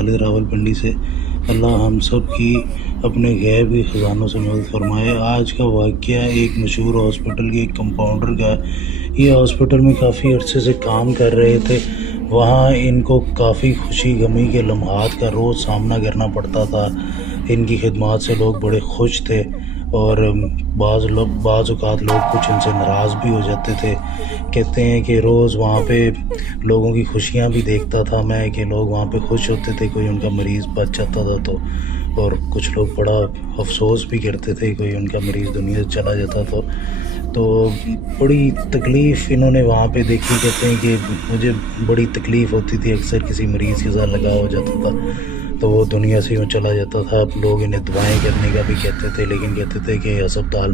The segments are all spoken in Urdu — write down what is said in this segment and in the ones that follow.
خالد راولپنڈی سے۔ اللہ ہم سب کی اپنے غیبی خزانوں سے مدد فرمائے۔ آج کا واقعہ ایک مشہور ہاسپٹل کے ایک کمپاؤنڈر کا ہے۔ یہ ہاسپٹل میں کافی عرصے سے کام کر رہے تھے۔ وہاں ان کو کافی خوشی غمی کے لمحات کا روز سامنا کرنا پڑتا تھا۔ ان کی خدمات سے لوگ بڑے خوش تھے، اور بعض اوقات لوگ کچھ ان سے ناراض بھی ہو جاتے تھے۔ کہتے ہیں کہ روز وہاں پہ لوگوں کی خوشیاں بھی دیکھتا تھا میں، کہ لوگ وہاں پہ خوش ہوتے تھے، کوئی ان کا مریض بچ جاتا تھا تو، اور کچھ لوگ بڑا افسوس بھی کرتے تھے کوئی ان کا مریض دنیا سے چلا جاتا تو بڑی تکلیف انہوں نے وہاں پہ دیکھی۔ کہتے ہیں کہ مجھے بڑی تکلیف ہوتی تھی، اکثر کسی مریض کے ساتھ لگا ہو جاتا تھا تو وہ دنیا سے یوں چلا جاتا تھا۔ اب لوگ انہیں دعائیں کرنے کا بھی کہتے تھے، لیکن کہتے تھے کہ اسپتال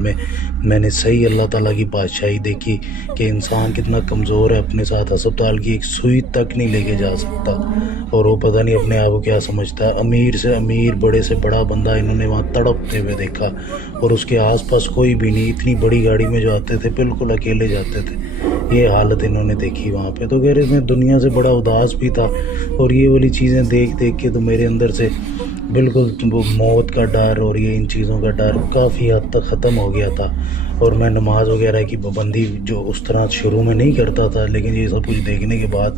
میں نے صحیح اللہ تعالیٰ کی بادشاہی دیکھی کہ انسان کتنا کمزور ہے، اپنے ساتھ اسپتال کی ایک سوئی تک نہیں لے کے جا سکتا، اور وہ پتہ نہیں اپنے آپ کو کیا سمجھتا ہے۔ امیر سے امیر، بڑے سے بڑا بندہ انہوں نے وہاں تڑپتے ہوئے دیکھا، اور اس کے آس پاس کوئی بھی نہیں۔ اتنی بڑی گاڑی میں جو آتے تھے بالکل اکیلے جاتے تھے۔ یہ حالت انہوں نے دیکھی وہاں پہ، تو کہہ رہے میں دنیا سے بڑا اداس بھی تھا، اور یہ والی چیزیں دیکھ کے تو میرے اندر سے بالکل وہ موت کا ڈر اور یہ ان چیزوں کا ڈر کافی حد تک ختم ہو گیا تھا۔ اور میں نماز وغیرہ کی پابندی جو اس طرح شروع میں نہیں کرتا تھا، لیکن یہ سب کچھ دیکھنے کے بعد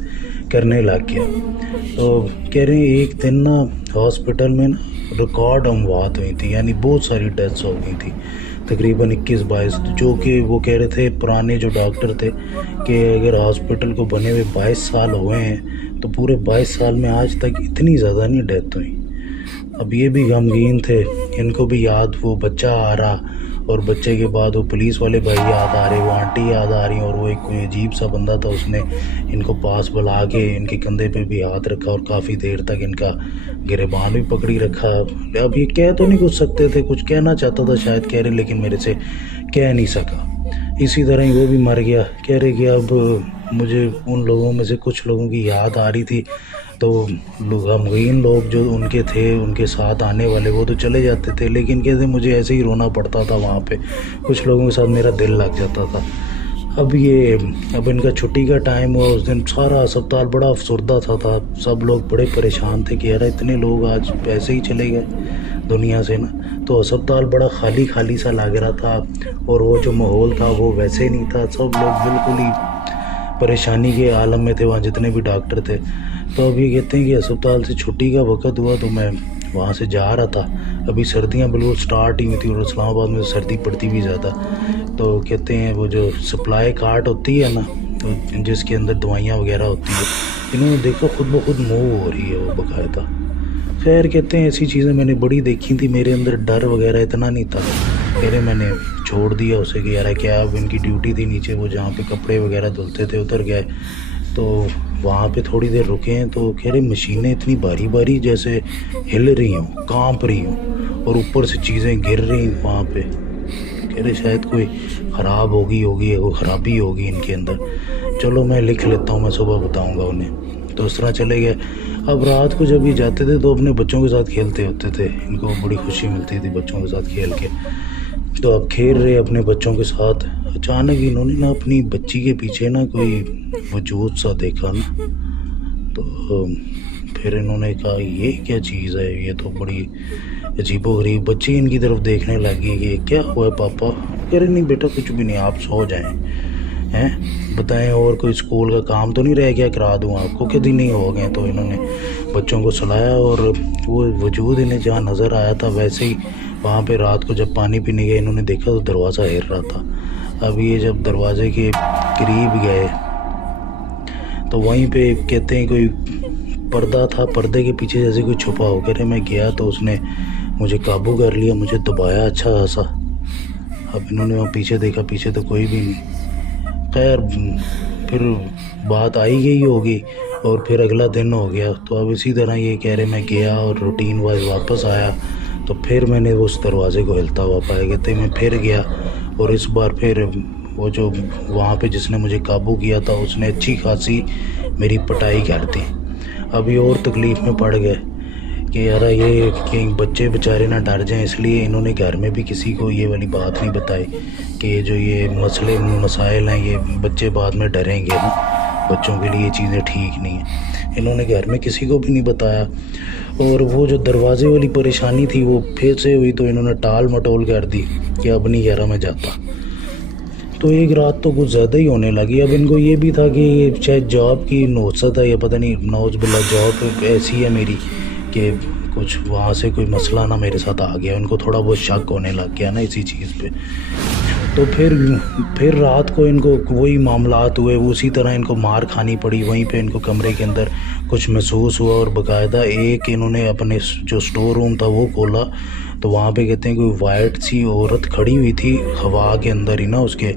کرنے لگ گیا۔ تو کہہ رہے ہیں ایک دن نا ہاسپٹل میں نا ریکارڈ اموات ہوئی تھی، یعنی بہت ساری ڈیتھس ہو گئی تھی، تقریباً 21-22، جو کہ وہ کہہ رہے تھے پرانے جو ڈاکٹر تھے کہ اگر ہاسپٹل کو بنے ہوئے 22 سال ہوئے ہیں تو پورے 22 سال میں آج تک اتنی زیادہ نہیں ڈیتھ ہوئی۔ اب یہ بھی غمگین تھے، ان کو بھی یاد وہ بچہ آ رہا، اور بچے کے بعد وہ پولیس والے بھائی یاد آ رہے، وہ آنٹی یاد آ رہی، اور وہ ایک کوئی عجیب سا بندہ تھا، اس نے ان کو پاس بلا کے ان کے کندھے پہ بھی ہاتھ رکھا، اور کافی دیر تک ان کا گریبان بھی پکڑی رکھا۔ اب یہ کہہ تو نہیں کچھ سکتے تھے، کچھ کہنا چاہتا تھا شاید، کہہ رہے لیکن میرے سے کہہ نہیں سکا۔ اسی طرح ہی وہ بھی مر گیا۔ کہہ رہے کہ اب مجھے ان لوگوں میں سے کچھ لوگوں کی یاد آ رہی تھی، تو غمگین لوگ جو ان کے تھے، ان کے ساتھ آنے والے، وہ تو چلے جاتے تھے، لیکن کہتے مجھے ایسے ہی رونا پڑتا تھا وہاں پہ، کچھ لوگوں کے ساتھ میرا دل لگ جاتا تھا۔ اب ان کا چھٹی کا ٹائم ہوا، اس دن سارا اسپتال بڑا افسردہ تھا، سب لوگ بڑے پریشان تھے کہ یار اتنے لوگ آج ایسے ہی چلے گئے دنیا سے نا، تو اسپتال بڑا خالی خالی سا لگ رہا تھا، اور وہ جو ماحول تھا وہ ویسے نہیں تھا، سب لوگ بالکل ہی پریشانی کے عالم میں تھے وہاں جتنے بھی ڈاکٹر تھے۔ تو اب یہ کہتے ہیں کہ اسپتال سے چھٹی کا وقت ہوا تو میں وہاں سے جا رہا تھا، ابھی سردیاں بالکل سٹارٹ ہی ہوئی تھی، اور اسلام آباد میں سردی پڑتی بھی زیادہ، تو کہتے ہیں وہ جو سپلائی کارٹ ہوتی ہے نا، تو جس کے اندر دوائیاں وغیرہ ہوتی ہے، انہوں نے دیکھا خود بخود موو ہو رہی ہے وہ باقاعدہ۔ خیر کہتے ہیں ایسی چیزیں میں نے بڑی دیکھی تھی، میرے اندر ڈر وغیرہ اتنا نہیں تھا، کہہ رہے میں نے چھوڑ دیا اسے کہ یار کیا، اب ان کی ڈیوٹی تھی نیچے، وہ جہاں پہ کپڑے وغیرہ دھلتے تھے اتر گئے، تو وہاں پہ تھوڑی دیر رکے ہیں، تو کہہ رہے مشینیں اتنی باری باری جیسے ہل رہی ہوں، کانپ رہی ہوں، اور اوپر سے چیزیں گر رہی ہیں وہاں پہ، کہہ رہے شاید کوئی خراب ہوگی کوئی خرابی ہوگی ان کے اندر، چلو میں لکھ لیتا ہوں، میں صبح بتاؤں گا انہیں۔ تو اس طرح چلے گئے۔ اب رات کو جب یہ جاتے تھے تو اپنے بچوں کے ساتھ کھیلتے ہوتے تھے، ان کو بڑی خوشی ملتی تھی بچوں کے ساتھ کھیل کے، تو اب کھیل رہے اپنے بچوں کے ساتھ، اچانک انہوں نے نا اپنی بچی کے پیچھے نا کوئی وجود سا دیکھا نا، تو پھر انہوں نے کہا یہ کیا چیز ہے، یہ تو بڑی عجیب و غریب۔ بچی ان کی طرف دیکھنے لگی کہ کیا ہوا ہے پاپا؟ کہہ رہے نہیں بیٹا کچھ بھی نہیں، آپ سو جائیں، ہیں بتائیں اور کوئی اسکول کا کام تو نہیں رہ گیا، کرا دوں آپ کو، کہ دن نہیں ہو گئے۔ تو انہوں نے بچوں کو سلایا، اور وہ وجود انہیں جہاں نظر آیا تھا ویسے ہی وہاں پہ رات کو جب پانی پینے گئے انہوں نے دیکھا تو دروازہ ہل رہا تھا۔ اب یہ جب دروازے کے قریب گئے تو وہیں پہ کہتے ہیں کوئی پردہ تھا، پردے کے پیچھے جیسے کوئی چھپا ہو، کہہ رہے میں گیا تو اس نے مجھے قابو کر لیا، مجھے دبایا اچھا خاصا۔ اب انہوں نے وہاں پیچھے دیکھا، پیچھے تو کوئی بھی نہیں۔ خیر پھر بات آئی گئی ہوگی، اور پھر اگلا دن ہو گیا، تو اب اسی طرح یہ کہہ رہے میں گیا اور روٹین وائز واپس آیا، تو پھر میں نے اس دروازے کو ہلتا ہوا پایا۔ کہتے میں پھر گیا، اور اس بار پھر وہ جو وہاں پہ جس نے مجھے قابو کیا تھا اس نے اچھی خاصی میری پٹائی کر دی۔ ابھی اور تکلیف میں پڑ گئے کہ یار یہ کہ بچے بیچارے نہ ڈر جائیں، اس لیے انہوں نے گھر میں بھی کسی کو یہ والی بات نہیں بتائی کہ جو یہ مسائل ہیں یہ بچے بعد میں ڈریں گے نا، بچوں کے لیے یہ چیزیں ٹھیک نہیں ہیں، انہوں نے گھر میں کسی کو بھی نہیں بتایا۔ اور وہ جو دروازے والی پریشانی تھی وہ پھر سے ہوئی، تو انہوں نے ٹال مٹول کر دی کہ اب نہیں یارا میں جاتا۔ تو ایک رات تو کچھ زیادہ ہی ہونے لگی۔ اب ان کو یہ بھی تھا کہ شاید جاب کی نوسط ہے یا پتہ نہیں، نوز باللہ جاب ایسی ہے میری کہ کچھ وہاں سے کوئی مسئلہ نہ میرے ساتھ آ گیا، ان کو تھوڑا بہت شک ہونے لگ گیا نا اسی چیز پہ۔ تو پھر رات کو ان کو وہی معاملات ہوئے، اسی طرح ان کو مار کھانی پڑی، وہیں پہ ان کو کمرے کے اندر کچھ محسوس ہوا، اور باقاعدہ ایک انہوں نے اپنے جو سٹور روم تھا وہ کھولا، تو وہاں پہ کہتے ہیں کوئی وائٹ سی عورت کھڑی ہوئی تھی ہوا کے اندر ہی نا، اس کے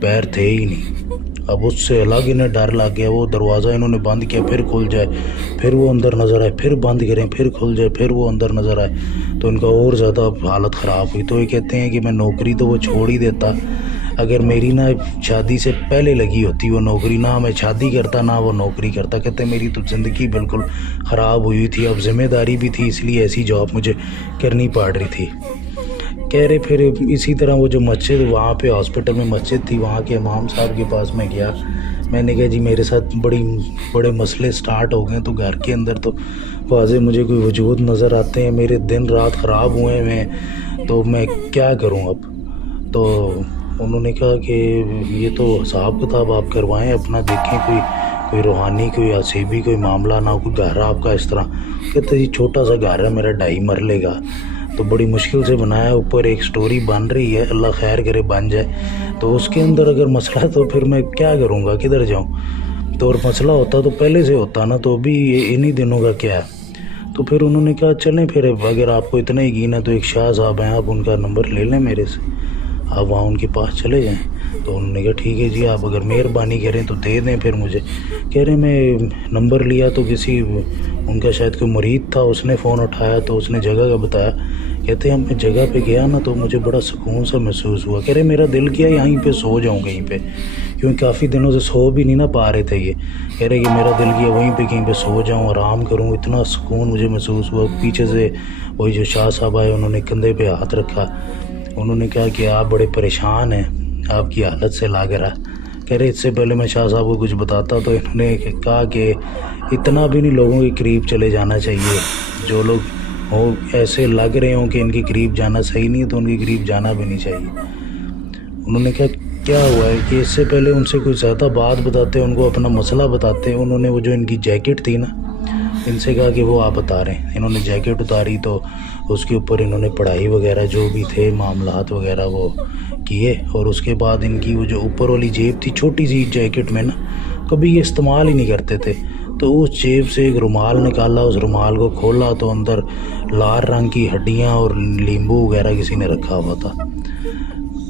پیر تھے ہی نہیں۔ اب اس سے الگ انہیں ڈر لگ گیا، وہ دروازہ انہوں نے بند کیا، پھر کھل جائے، پھر وہ اندر نظر آئے، پھر بند کریں، پھر کھل جائے، پھر وہ اندر نظر آئے، تو ان کا اور زیادہ حالت خراب ہوئی۔ تو یہ کہتے ہیں کہ میں نوکری تو وہ چھوڑ ہی دیتا، اگر میری نہ شادی سے پہلے لگی ہوتی وہ نوکری، نہ میں شادی کرتا نہ وہ نوکری کرتا۔ کہتے ہیں میری تو زندگی بالکل خراب ہوئی تھی، اب ذمہ داری بھی تھی، اس لیے ایسی جاب مجھے کرنی پڑ رہی تھی۔ کہہ رہے پھر اسی طرح وہ جو مسجد وہاں پہ ہاسپٹل میں مسجد تھی، وہاں کے امام صاحب کے پاس میں گیا، میں نے کہا جی میرے ساتھ بڑے مسئلے سٹارٹ ہو گئے، تو گھر کے اندر تو واضح مجھے کوئی وجود نظر آتے ہیں، میرے دن رات خراب ہوئے ہیں، تو میں کیا کروں اب؟ تو انہوں نے کہا کہ یہ تو حساب کتاب آپ کروائیں اپنا، دیکھیں کوئی روحانی کوئی عصیبی کوئی معاملہ نہ ہو، کوئی گھر آپ کا اس طرح۔ کہتے جی چھوٹا سا گھر ہے میرا 2.5 مرلے کا، تو بڑی مشکل سے بنایا، اوپر ایک سٹوری بن رہی ہے، اللہ خیر کرے بن جائے، تو اس کے اندر اگر مسئلہ ہے تو پھر میں کیا کروں گا، کدھر جاؤں؟ تو اور مسئلہ ہوتا تو پہلے سے ہوتا نا، تو ابھی انہی دنوں کا کیا ہے؟ تو پھر انہوں نے کہا چلیں پھر اگر آپ کو اتنا یقین ہے تو ایک شاہ صاحب ہیں، آپ ان کا نمبر لے لیں میرے سے، آپ وہاں ان کے پاس چلے جائیں۔ تو انہوں نے کہا ٹھیک ہے جی، آپ اگر مہربانی کریں تو دے دیں پھر مجھے۔ کہہ رہے میں نمبر لیا تو کسی ان کا شاید کوئی مرید تھا، اس نے فون اٹھایا تو اس نے جگہ کا بتایا۔ کہتے ہیں میں جگہ پہ گیا نا تو مجھے بڑا سکون سا محسوس ہوا۔ کہہ رہے میرا دل کیا یہیں پہ سو جاؤں کہیں پہ، کیونکہ کافی دنوں سے سو بھی نہیں نہ پا رہے تھے یہ۔ کہہ رہے کہ میرا دل کیا وہیں پہ کہیں پہ سو جاؤں، آرام کروں، اتنا سکون مجھے محسوس ہوا۔ پیچھے سے وہی جو شاہ صاحب آئے، انہوں نے کندھے پہ ہاتھ رکھا، انہوں نے کہا کہ آپ بڑے پریشان ہیں، آپ کی حالت سے لگ رہا۔ کہہ رہے اس سے پہلے میں شاہ صاحب کو کچھ بتاتا تو انہوں نے کہا کہ اتنا بھی نہیں لوگوں کے قریب چلے جانا چاہیے، جو لوگ ہوں ایسے لگ رہے ہوں کہ ان کے قریب جانا صحیح نہیں ہے تو ان کے قریب جانا بھی نہیں چاہیے۔ انہوں نے کہا کیا ہوا ہے کہ اس سے پہلے ان سے کوئی زیادہ بات بتاتے، ان کو اپنا مسئلہ بتاتے، انہوں نے وہ جو ان کی جیکٹ تھی نا، ان سے کہا کہ وہ آپ بتا رہے ہیں۔ انہوں نے جیکٹ اتاری تو اس کے اوپر انہوں نے پڑھائی وغیرہ جو بھی تھے معاملات وغیرہ وہ کیے، اور اس کے بعد ان کی وہ جو اوپر والی جیب تھی چھوٹی سی جیکٹ میں نا، کبھی یہ استعمال ہی نہیں کرتے تھے، تو اس جیب سے ایک رومال نکالا، اس رومال کو کھولا تو اندر لال رنگ کی ہڈیاں اور لیمبو وغیرہ کسی نے رکھا ہوا تھا۔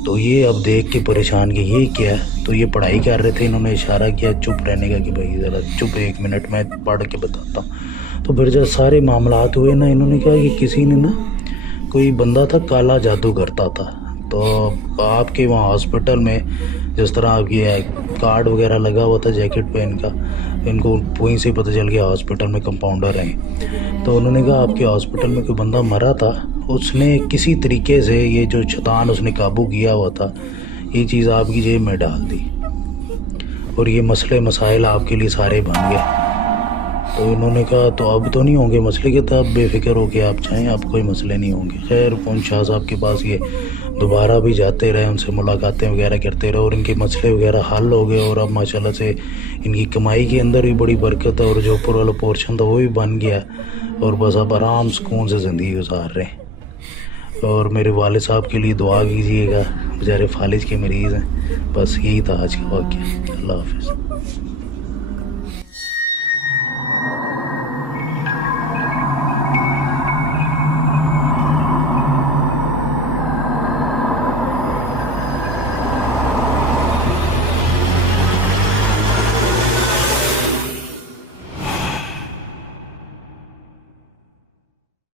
تو یہ اب دیکھ کے پریشان کہ یہ کیا ہے، تو یہ پڑھائی کر رہے تھے، انہوں نے اشارہ کیا چپ رہنے کا کہ بھائی ذرا چپ 1 منٹ میں پڑھ کے بتاتا ہوں۔ تو پھر جب سارے معاملات ہوئے نا، انہوں نے کہا کہ کسی نے نا کوئی بندہ تھا کالا جادو کرتا تھا، تو آپ کے وہاں ہاسپٹل میں جس طرح آپ کی کارڈ وغیرہ لگا ہوا تھا جیکٹ پہ ان کو وہیں سے پتہ چل گیا ہاسپٹل میں کمپاؤنڈر ہیں۔ تو انہوں نے کہا آپ کے ہاسپٹل میں کوئی بندہ مرا تھا، اس نے کسی طریقے سے یہ جو شیطان اس نے قابو کیا ہوا تھا، یہ چیز آپ کی جیب میں ڈال دی، اور یہ مسئلے مسائل آپ کے لیے سارے بن گئے۔ تو انہوں نے کہا تو اب تو نہیں ہوں گے مسئلے کے، تو اب بے فکر ہو کے آپ چاہیں، اب کوئی مسئلے نہیں ہوں گے۔ خیر ان شاہ صاحب کے پاس یہ دوبارہ بھی جاتے رہے، ان سے ملاقاتیں وغیرہ کرتے رہے، اور ان کے مسئلے وغیرہ حل ہو گئے، اور اب ماشاءاللہ سے ان کی کمائی کے اندر بھی بڑی برکت ہے، اور جو اوپر والا پورشن تھا وہ بھی بن گیا، اور بس اب آرام سکون سے زندگی گزار رہے ہیں۔ اور میرے والد صاحب کے لیے دعا کیجیے گا، بیچارے فالج کے مریض ہیں۔ بس یہی تھا آج کا واقعہ۔ اللہ حافظ۔